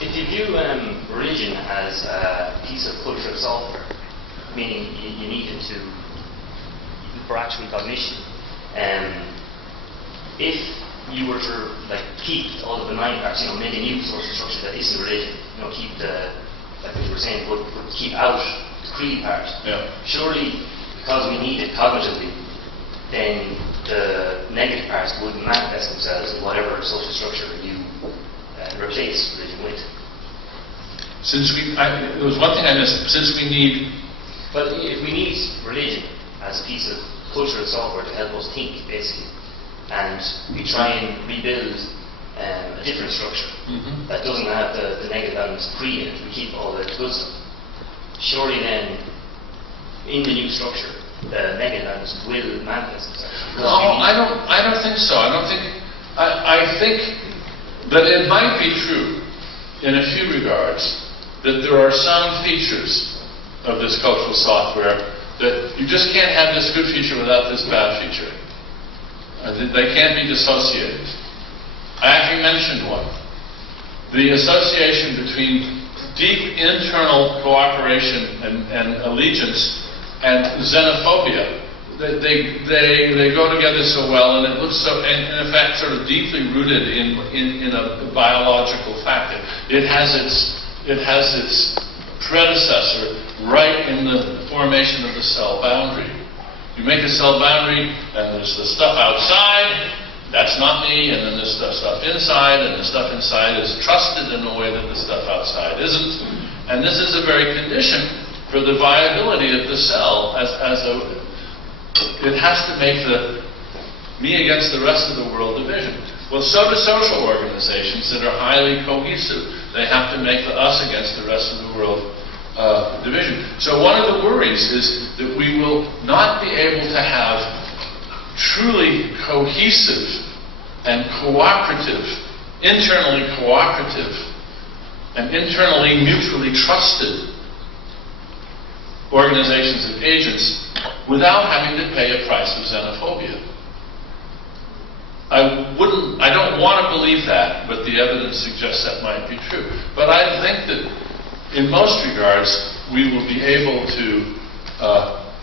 If you view religion as a piece of cultural software, meaning you need it for actual cognition, if you were to keep all the benign parts, make a new social structure that isn't religion, keep like we were saying, would keep out the creed part. Yeah. Surely, because we need it cognitively, then the negative parts would manifest themselves in whatever social structure you replace religion with. There was one thing I missed. Since we need... But if we need religion as a piece of cultural software to help us think, basically, and we try and rebuild a different structure that doesn't have the negative elements of creed in it, we keep all the good stuff. Surely then, in the new structure, the negative elements will manifest themselves. No, I don't think so. I think that it might be true, in a few regards, that there are some features of this cultural software that you just can't have this good feature without this bad feature. They can't be dissociated. I actually mentioned one. The association between deep internal cooperation and allegiance and xenophobia. They go together so well, and it looks so, and in fact, sort of deeply rooted in a biological fact. It has its predecessor right in the formation of the cell boundary. You make a cell boundary, and there's the stuff outside. That's not me, and then there's the stuff inside, and the stuff inside is trusted in a way that the stuff outside isn't. And this is a very condition for the viability of the cell it has to make the me against the rest of the world division. Well, so do social organizations that are highly cohesive. They have to make the us against the rest of the world division. So one of the worries is that we will not be able to have truly cohesive and cooperative, internally cooperative, and internally mutually trusted organizations and agents without having to pay a price of xenophobia. I don't want to believe that, but the evidence suggests that might be true. But I think that in most regards, we will be able to,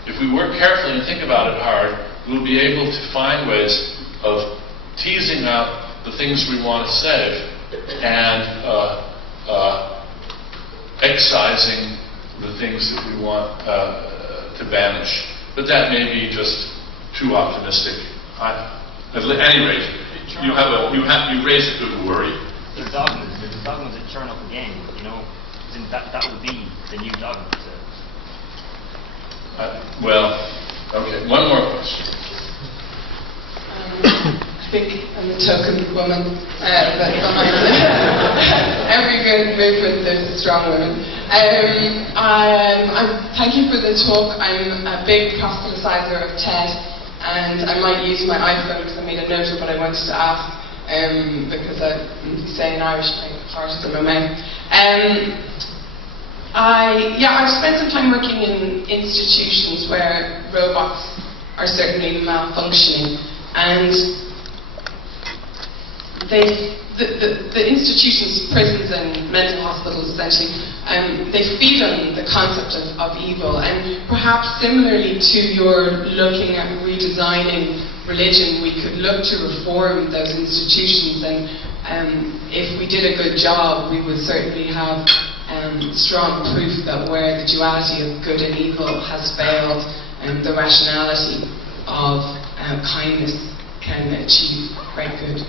if we work carefully and think about it hard, we'll be able to find ways of teasing out the things we want to save and excising the things that we want to banish. But that may be just too optimistic. At any rate, you raise a good worry. The dogmas that turn up again, that would be the new dogma. Well, okay. One more question. I think I'm a token woman, but behind every good movement there's a strong woman. Thank you for the talk. I'm a big proselytizer of TED, and I might use my iPhone because I made a note of what I wanted to ask, because I'm saying Irish, my heart is in my mouth. I've spent some time working in institutions where robots are certainly malfunctioning, and the institutions, prisons and mental hospitals essentially, they feed on the concept of evil, and perhaps similarly to your looking at redesigning religion, we could look to reform those institutions, and if we did a good job, we would certainly have strong proof that where the duality of good and evil has failed, the rationality of kindness can achieve great good.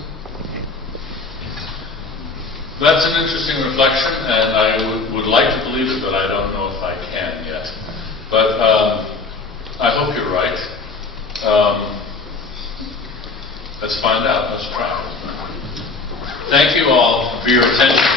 That's an interesting reflection, and I would like to believe it, but I don't know if I can yet. But I hope you're right. Let's find out. Let's try. Thank you all for your attention.